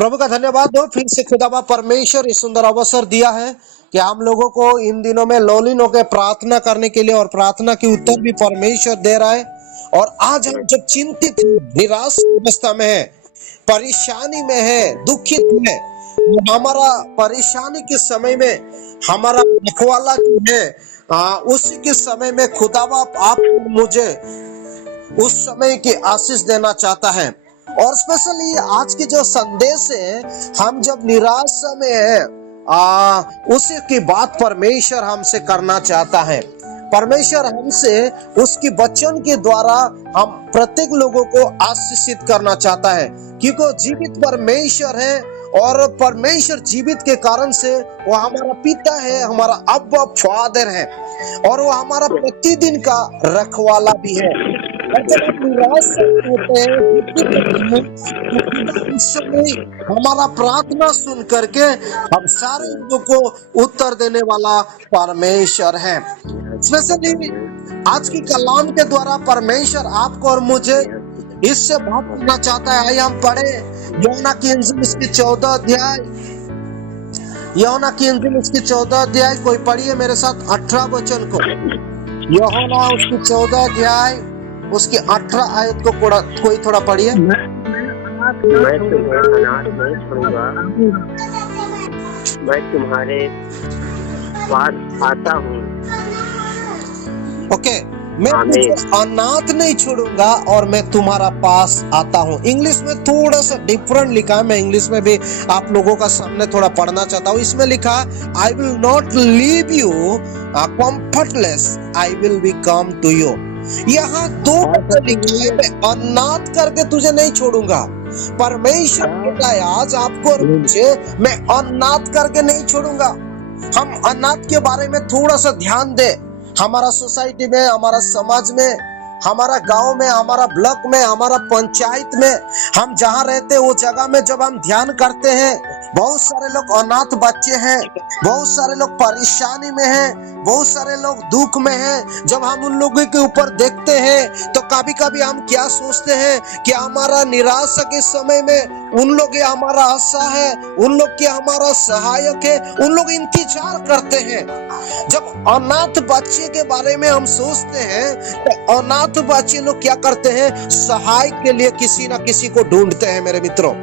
प्रभु का धन्यवाद हो, फिर से खुदाबा परमेश्वर इस सुंदर अवसर दिया है कि हम लोगों को इन दिनों में लौलीन होकर प्रार्थना करने के लिए, और प्रार्थना की उत्तर भी परमेश्वर दे रहा है। और आज हम जब चिंतित निराश अवस्था में है, परेशानी में है, दुखित है, हमारा परेशानी के समय में हमारा रखवाला जो है उसी के समय में खुदावा आप मुझे उस समय की आशीष देना चाहता है। और स्पेशली आज की जो संदेश है, हम जब निराशा में है उसी की बात परमेश्वर हमसे करना चाहता है। परमेश्वर हमसे उसकी वचन के द्वारा हम प्रत्येक लोगों को आशीषित करना चाहता है, क्योंकि जीवित परमेश्वर है और परमेश्वर जीवित के कारण से वो हमारा पिता है, हमारा अब्बा फादर है, और वो हमारा प्रतिदिन का रखवाला भी है। और जब हम निराश होते हैं उस समय हमारा प्रार्थना सुन करके हम सारे लोगों को उत्तर देने वाला परमेश्वर है। स्पेशली आज की कलाम के द्वारा परमेश्वर आपको और मुझे इससे बात करना चाहता है। आइए हम पढ़े यूहन्ना की इंजील उसकी 14 अध्याय, यूहन्ना की इंजील उसकी 14 अध्याय। कोई पढ़िए मेरे साथ 18 वचन को। यूहन्ना उसकी 14 अध्याय उसकी 18 आयत को कोई थोड़ा पढ़िए। मैं तुम्हें अनाथ नहीं छोड़ूंगा, मैं तुम्हारे पास आता हूँ। ओके, मैं तुझे अनाथ नहीं छोड़ूंगा और मैं तुम्हारा पास आता हूँ। इंग्लिश में थोड़ा सा डिफरेंट लिखा है, मैं इंग्लिश में भी आप लोगों का सामने थोड़ा पढ़ना चाहता हूँ। इसमें लिखा I will not leave you comfortless, I will be come to you. यहाँ दो लिखा है, मैं अनाथ करके तुझे नहीं छोड़ूंगा। परमेश्वर कहता है आज आपको और मुझे, मैं अनाथ करके नहीं छोड़ूंगा। हम अनाथ के बारे में थोड़ा सा ध्यान दे। हमारा सोसाइटी में, हमारा समाज में, हमारा गांव में, हमारा ब्लॉक में, हमारा पंचायत में, हम जहाँ रहते हैं वो जगह में जब हम ध्यान करते हैं, बहुत सारे लोग अनाथ बच्चे हैं, बहुत सारे लोग परेशानी में हैं, बहुत सारे लोग दुख में हैं। जब हम उन लोगों के ऊपर देखते हैं तो कभी कभी हम क्या सोचते हैं कि हमारा निराशा के समय में उन लोग ये हमारा आशा है, उन लोग के हमारा सहायक है, उन लोग इंतजार करते हैं। जब अनाथ बच्चे के बारे में हम सोचते हैं तो अनाथ बच्चे लोग क्या करते हैं, सहाय के लिए किसी ना किसी को ढूंढते हैं। मेरे मित्रों,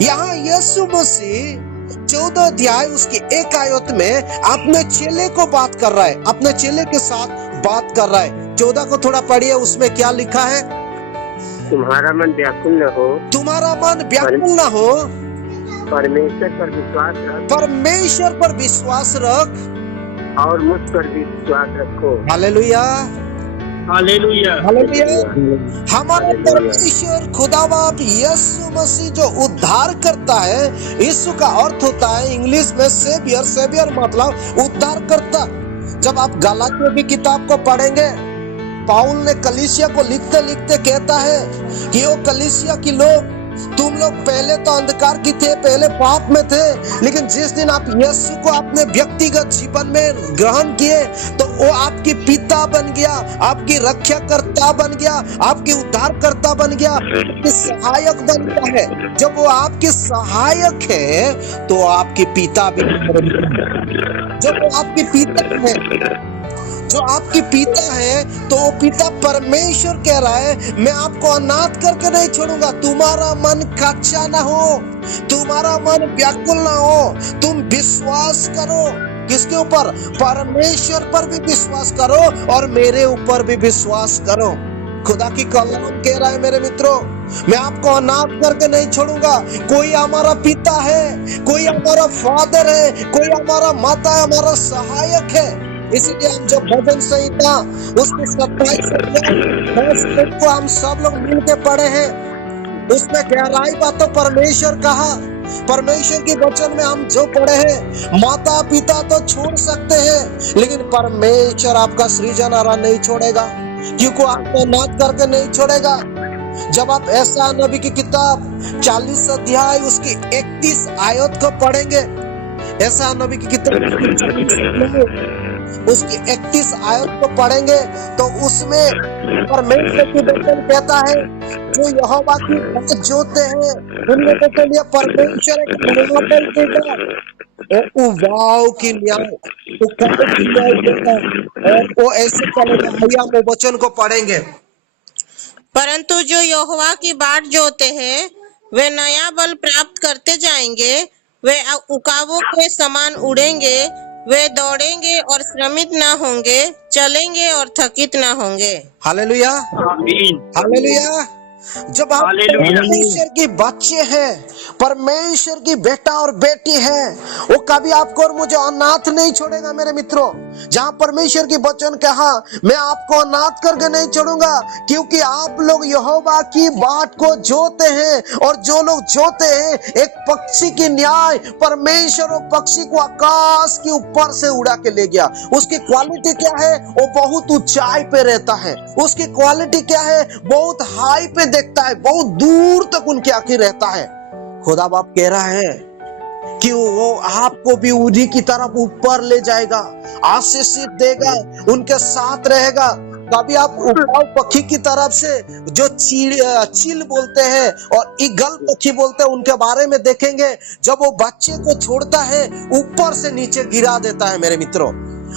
यहाँ यीशु मसीह 14 अध्याय उसकी 1 आयत में अपने चेले को बात कर रहा है, अपने चेले के साथ बात कर रहा है। 14 को थोड़ा पढ़िए, उसमें क्या लिखा है? तुम्हारा मन व्याकुल न हो, तुम्हारा मन व्याकुल न हो, परमेश्वर पर विश्वास रख, परमेश्वर पर विश्वास रख और मुझ पर भी विश्वास रखो। Hallelujah, hallelujah, hallelujah. हमारा परमेश्वर खुदाबाप यीशु मसीह जो उद्धार करता है, यीशु का अर्थ होता है इंग्लिश में सेवियर। सेवियर मतलब उद्धार करता। जब आप गलातियों की किताब को पढ़ेंगे, पाउल ने कलीसिया को लिखते लिखते कहता है कि ओ कलीसिया की लोग, तुम लोग पहले तो अंधकार की थे, पहले पाप में थे, लेकिन जिस दिन आप यीशु को अपने व्यक्तिगत जीवन में ग्रहण किए तो वो आपकी पिता बन गया, आपकी रक्षा करता बन गया, आपकी उद्धारकर्ता बन गया, आपकी सहायक बन गया है। जब वो आपके सहायक है तो आपके पिता भी, जब वो आपके पिता है, जो आपकी पिता है, तो वो पिता परमेश्वर कह रहा है मैं आपको अनाथ करके नहीं छोड़ूंगा। तुम्हारा मन कच्चा ना हो, तुम्हारा मन व्याकुल ना हो, तुम विश्वास करो। किसके ऊपर? परमेश्वर पर भी विश्वास करो और मेरे ऊपर भी विश्वास करो। खुदा की कलाम कह रहा है मेरे मित्रों, मैं आपको अनाथ करके नहीं छोड़ूंगा। कोई हमारा पिता है, कोई हमारा फादर है, कोई हमारा माता है, हमारा सहायक है। इसीलिए हम जब भजन संहिता उसके 27 को हम सब लोग मिलके पढ़े हैं, उसमें गहराई बातों परमेश्वर कहा। परमेश्वर की वचन में हम जो पढ़े हैं, माता पिता तो छोड़ सकते हैं लेकिन परमेश्वर आपका सृजनहारा नहीं छोड़ेगा, क्योंकि आपको अनाथ करके नहीं छोड़ेगा। जब आप यशायाह नबी की किताब 40 अध्याय उसकी 31 आयत को पढ़ेंगे, यशायाह नबी की किताब उसकी 31 आयत को पढ़ेंगे तो उसमें परमेश्वर की वचन कहता है जो यहोवा की बात जोते हैं उन लोगों के लिए परमेश्वर एक महाबल देगा, उबाव की न्याय, उबाव की न्याय देगा। और वो ऐसे चलेगा। भैया हम वो वचन को पढ़ेंगे। परंतु जो यहोवा की बाट जोते हैं वे नया बल प्राप्त करते जाएंगे, वे उकाबों के समान उड़ेंगे, वे दौड़ेंगे और श्रमित ना होंगे, चलेंगे और थकित ना होंगे। हालेलुया, आमीन। हालेलुया। जब आप हालेलुया। परमेश्वर की बच्चे हैं, परमेश्वर की बेटा और बेटी है, वो कभी आपको और मुझे अनाथ नहीं छोड़ेगा मेरे मित्रों। जहाँ परमेश्वर की वचन कहा मैं आपको अनाथ करके नहीं छोड़ूंगा, क्योंकि आप लोग यहोवा की बाट को जोते हैं। और जो लोग जोते हैं, एक पक्षी की न्याय परमेश्वर वो पक्षी को आकाश के ऊपर से उड़ा के ले गया। उसकी क्वालिटी क्या है? वो बहुत ऊंचाई पे रहता है। उसकी क्वालिटी क्या है? बहुत हाई पे देखता है, बहुत दूर तक उनकी आंखें रहता है। खुदा बाप कह रहा है कि वो आपको भी उन्हीं की तरफ ऊपर ले जाएगा, आशीषित देगा, उनके साथ रहेगा। कभी आप उड़ाऊ पक्षी की तरफ से जो चील बोलते हैं और ईगल पक्षी बोलते हैं, उनके बारे में देखेंगे। जब वो बच्चे को छोड़ता है, ऊपर से नीचे गिरा देता है मेरे मित्रों।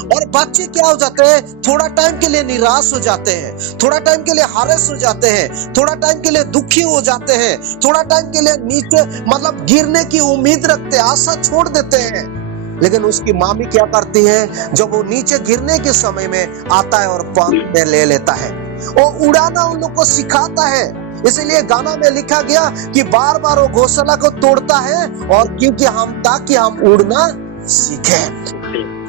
और बच्चे क्या हो जाते हैं? थोड़ा टाइम के लिए निराश हो जाते हैं, थोड़ा टाइम के लिए हरेस हो जाते हैं, थोड़ा टाइम के लिए दुखी हो जाते हैं, थोड़ा टाइम के लिए नीचे मतलब गिरने की उम्मीद रखते हैं, आशा छोड़ देते हैं। लेकिन उसकी मामी क्या करती है? जब वो नीचे गिरने के समय में आता है और पंख में ले लेता है, वो उड़ाना उन लोग को सिखाता है। इसीलिए गाना में लिखा गया कि बार बार वो घोंसला को तोड़ता है, और क्योंकि ताकि हम उड़ना सीखे।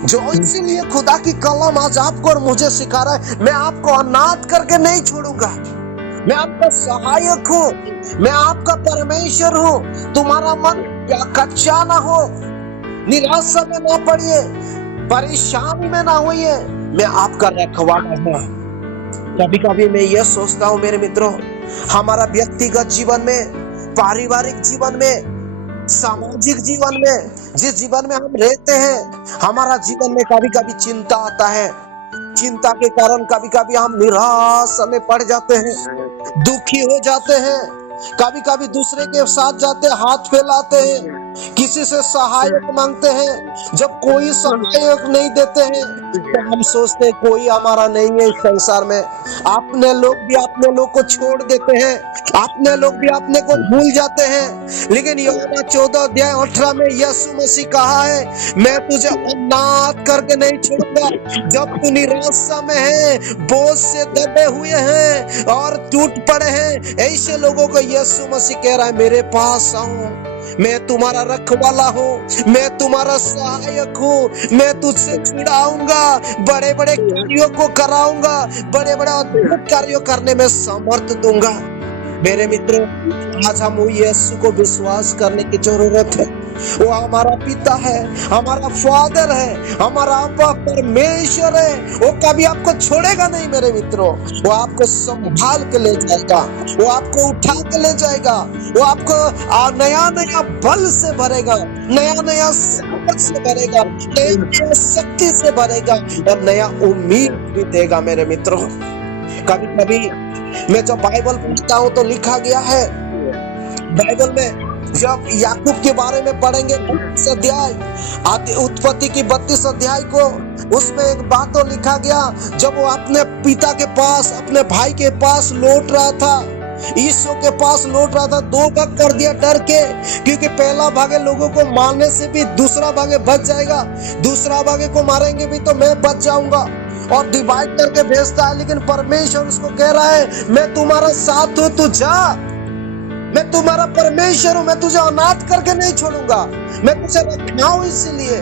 जो इसीलिए खुदा की कलम आज आपको और मुझे सिखा रहा है, मैं आपको अनाथ करके नहीं छोड़ूंगा, मैं आपका सहायक हूँ, मैं आपका परमेश्वर हूँ। तुम्हारा मन क्या कच्चा ना हो, निराशा में ना पड़िए, परेशानी में ना होइए, मैं आपका रखवाला हूँ। कभी कभी मैं ये सोचता हूँ मेरे मित्रों, हमारा व्यक्तिगत जीवन में, पारिवारिक जीवन में, सामाजिक जीवन में, जिस जीवन में हम रहते हैं, हमारा जीवन में कभी कभी चिंता आता है। चिंता के कारण कभी कभी हम निराशा में पड़ जाते हैं, दुखी हो जाते हैं। कभी कभी दूसरे के साथ जाते, हाथ फैलाते हैं, किसी से सहायक मांगते हैं। जब कोई सहायक नहीं देते हैं तो हम सोचते हैं कोई हमारा नहीं है इस संसार में। अपने लोग भी अपने लोग को छोड़ देते हैं, अपने लोग भी अपने को भूल जाते हैं। लेकिन यूहन्ना 14:18 में यीशु मसीह कहा है, मैं तुझे अनाथ करके नहीं छोड़ूंगा। जब तू निराशा में है, बोझ से दबे हुए हैं और टूट पड़े हैं, ऐसे लोगों को यीशु मसीह कह रहा है, मेरे पास आओ, मैं तुम्हारा रखवाला हूँ, मैं तुम्हारा सहायक हूँ, मैं तुझसे छुड़ाऊंगा, बड़े बड़े कार्यों को कराऊंगा, बड़े बड़े अद्भुत कार्यों करने में समर्थ दूंगा। मेरे मित्रों, आज हम यीशु को विश्वास करने की जरूरत है। वो हमारा पिता है, हमारा फादर है, हमारा परमेश्वर है। वो कभी आपको छोड़ेगा नहीं मेरे मित्रों। वो आपको संभाल के ले जाएगा, वो आपको उठा के ले जाएगा, वो आपको नया नया बल से भरेगा, नया नया सामर्थ से भरेगा, नया नया शक्ति से भरेगा और नया उम्मीद भी देगा मेरे मित्रों। कभी कभी मैं जब बाइबल पढ़ता हूँ तो लिखा गया है बाइबल में, जब याकूब के बारे में पढ़ेंगे 32 अध्याय, उत्पत्ति की 32 अध्याय को, उसमें एक बात तो लिखा गया, जब वो अपने पिता के पास, अपने भाई के पास लौट रहा था, ईसो के पास लौट रहा था, 2 भाग कर दिया डर के, क्योंकि पहला भागे लोगों को मारने से भी दूसरा भागे बच जाएगा, दूसरा भागे को मारेंगे भी तो मैं बच जाऊंगा, और डिवाइड करके भेजता है। लेकिन परमेश्वर उसको कह रहा है, मैं तुम्हारा साथ हूं, तू जा, मैं तुम्हारा परमेश्वर हूं, मैं तुझे अनाथ करके नहीं छोड़ूंगा, मैं तुझे रखना हूं। इसलिए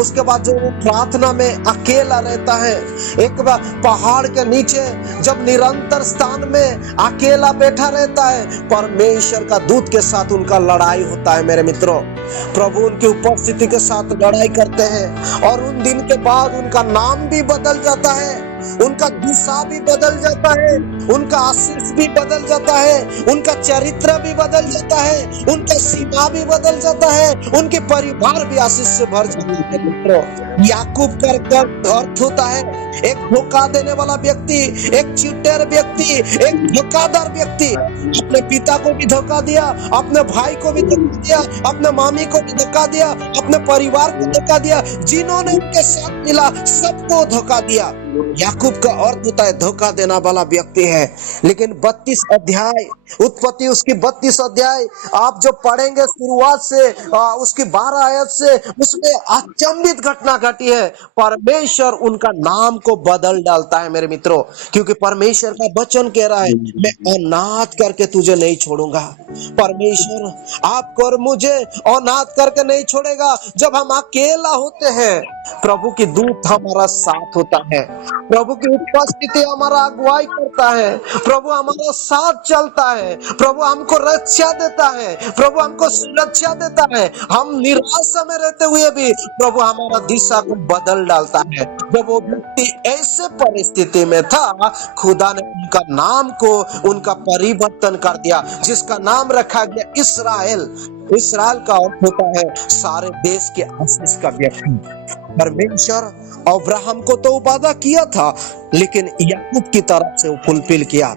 उसके बाद जो वो प्रार्थना में अकेला रहता है, एक बार पहाड़ के नीचे जब निरंतर स्थान में अकेला बैठा रहता है, परमेश्वर का दूत के साथ उनका लड़ाई होता है मेरे मित्रों। प्रभु उनकी उपस्थिति के साथ लड़ाई करते हैं और उन दिन के बाद उनका नाम भी बदल जाता है। उनका दिशा भी बदल जाता है, उनका आशीष भी बदल जाता है, उनका चरित्र भी बदल जाता है, उनका सीमा भी बदल जाता है, उनके परिवार भी आशीष से भर जाते हैं। मित्रों, याकूब का अर्थ होता है एक धोखा देने वाला व्यक्ति, एक चीटर व्यक्ति, एक धोखाधड़ व्यक्ति। अपने पिता को भी धोखा दिया, अपने भाई को भी धोखा दिया, अपने मामी को भी धोखा दिया, अपने परिवार को धोखा दिया, जिन्होंने उनके साथ मिला सबको धोखा दिया। याकूब का अर्थ होता है धोखा देने वाला व्यक्ति है। लेकिन 32 अध्याय उत्पत्ति, उसकी 32 अध्याय आप जो पढ़ेंगे शुरुआत से उसकी 12 आयत से, उसमें अचंभित घटना घटी है। परमेश्वर उनका नाम को बदल डालता है मेरे मित्रों, क्योंकि परमेश्वर का वचन कह रहा है मैं अनाथ करके तुझे नहीं छोड़ूंगा। परमेश्वर आपको और मुझे अनाथ करके नहीं छोड़ेगा। जब हम अकेला होते हैं, प्रभु की दूत हमारा साथ होता है, प्रभु की उपस्थिति हमारा अगुवाई करता है, प्रभु हमारा साथ चलता है, प्रभु हमको रक्षा देता है, प्रभु हमको सुरक्षा देता है। हम निराशा में रहते हुए भी प्रभु हमारा दिशा को बदल डालता है। जब वो व्यक्ति ऐसे परिस्थिति में था, खुदा ने उनका नाम को उनका परिवर्तन कर दिया, जिसका नाम रखा गया इसराइल। इसराइल का अर्थ होता है सारे देश के आशीष का व्यक्ति। परमेश्वर अब्राहम को तो वादा किया था, लेकिन याकूब की तरफ से वो फुलफिल किया,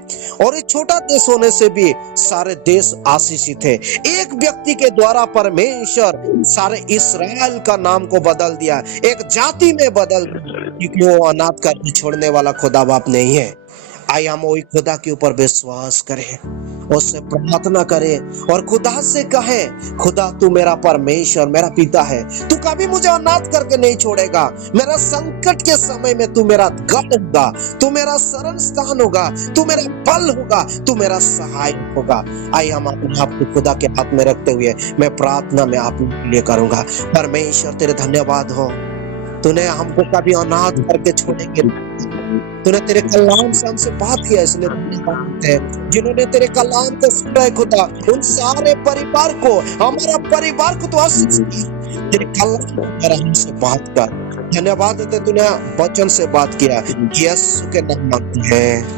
और एक छोटा देश होने से भी सारे देश आशीषित थे। एक व्यक्ति के द्वारा परमेश्वर सारे इसराइल का नाम को बदल दिया, एक जाति में बदल दिया, क्योंकि वो अनाथ करके छोड़ने वाला खुदा बाप नहीं है। आइए हम वही खुदा के ऊपर विश्वास करें, उससे प्रार्थना करें और खुदा से कहें, खुदा तू मेरा परमेश्वर, मेरा पिता है, तू कभी मुझे अनाथ करके नहीं छोड़ेगा। मेरा संकट के समय में तू मेरा गढ़ होगा, तू मेरा शरण स्थान होगा, तू मेरा बल होगा, तू मेरा सहायक होगा। आइए हम अपने आप को खुदा के हाथ में रखते हुए मैं प्रार्थना में आप के लिए करूंगा। परमेश्वर तेरे धन्यवाद हो, तूने हमको कभी अनाथ करके छोड़ेंगे, तूने तेरे कलाम से हमसे बात किया, इसलिए धन्यवाद है। जिन्होंने तेरे कलाम को सुना है खुदा, उन सारे परिवार को, हमारा परिवार को तो आशीष तेरे कलाम पर हमसे बात कर। धन्यवाद देते तूने वचन से बात किया। यीशु के नाम मांगते हैं।